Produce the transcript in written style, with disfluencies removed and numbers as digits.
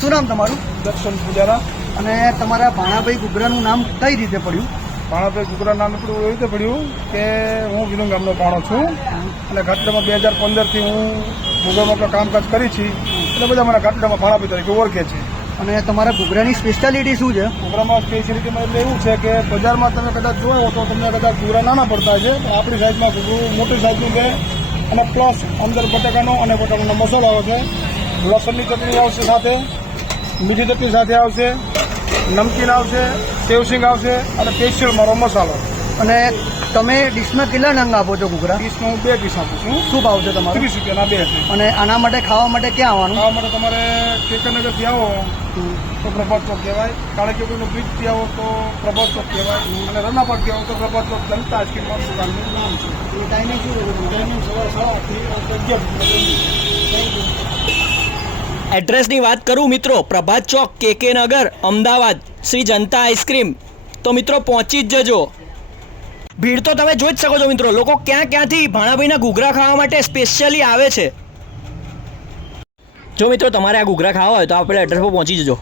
શું નામ તમારું? દર્શન પૂજારા. અને તમારા ભાણાભાઈ ઘૂઘરાનું નામ કઈ રીતે પડ્યું? ભાણાભાઈ ઘૂઘરા નામ એટલું એવી રીતે પડ્યું કે હું વિનોદ ગામનો ભાણો છું અને ઘાટડામાં 2015થી હું ઘૂઘરામાં કામકાજ કરી છે એટલે બધા મને ઘાટડામાં ભાણાભાઈ તરીકે ઓળખે છે. અને તમારા ઘૂઘરાની સ્પેશિયાલિટી શું છે? ઘૂઘરામાં સ્પેશિયાલિટીમાં એટલે એવું છે કે બજારમાં તમે કદાચ જોવો તો તમને કદાચ ઘૂઘરા નાના પડતા છે, પણ આપણી સાઈઝમાં ઘૂઘરું મોટી સાઈઝનું છે અને પ્લસ અંદર બટાકાનો અને બટાકાનો મસાલો આવે છે, લસણની ચટણી આવશે, સાથે મીઠી ચટણી સાથે આવશે, નમકીન આવશે, સેવસિંગ આવશે અને સ્પેશિયલ મારો મસાલો. અને તમે ડિશમાં કેટલા નંગ આપો છો ઘૂઘરા? ડીશમાં હું 2 ડીશ આપું છું. શું ભાવ છે તમારો? 30 રૂપિયાના 2 છે. અને આના માટે ખાવા માટે ક્યાં આવવાનું? ખાવા માટે તમારે કેકનગરથી આવો તો પ્રભાત ચોક કહેવાય, કાળેકેવીનું બ્રિજથી આવો તો પ્રભાત ચોક કહેવાય અને રનાપાટથી આવો તો પ્રભાત ચોક જનતા આઈસ્ક્રીમ દુકાનનું નામ છે. ટાઈમિંગ શું છે? ટાઈમિંગ સવારે 11. એડ્રેસની વાત કરું મિત્રો, પ્રભાત ચોક, KK નગર, અમદાવાદ, શ્રી જનતા આઈસ્ક્રીમ. તો મિત્રો પહોંચી જ જજો. ભીડ તો તમે જોઈ જ શકો છો મિત્રો, લોકો ક્યાં ક્યાંથી ભાણાભાઈના ઘૂઘરા ખાવા માટે સ્પેશિયલી આવે છે. જો મિત્રો તમારે આ ઘૂઘરા ખાવા હોય તો આપણે એડ્રેસ પર પહોંચી જજો.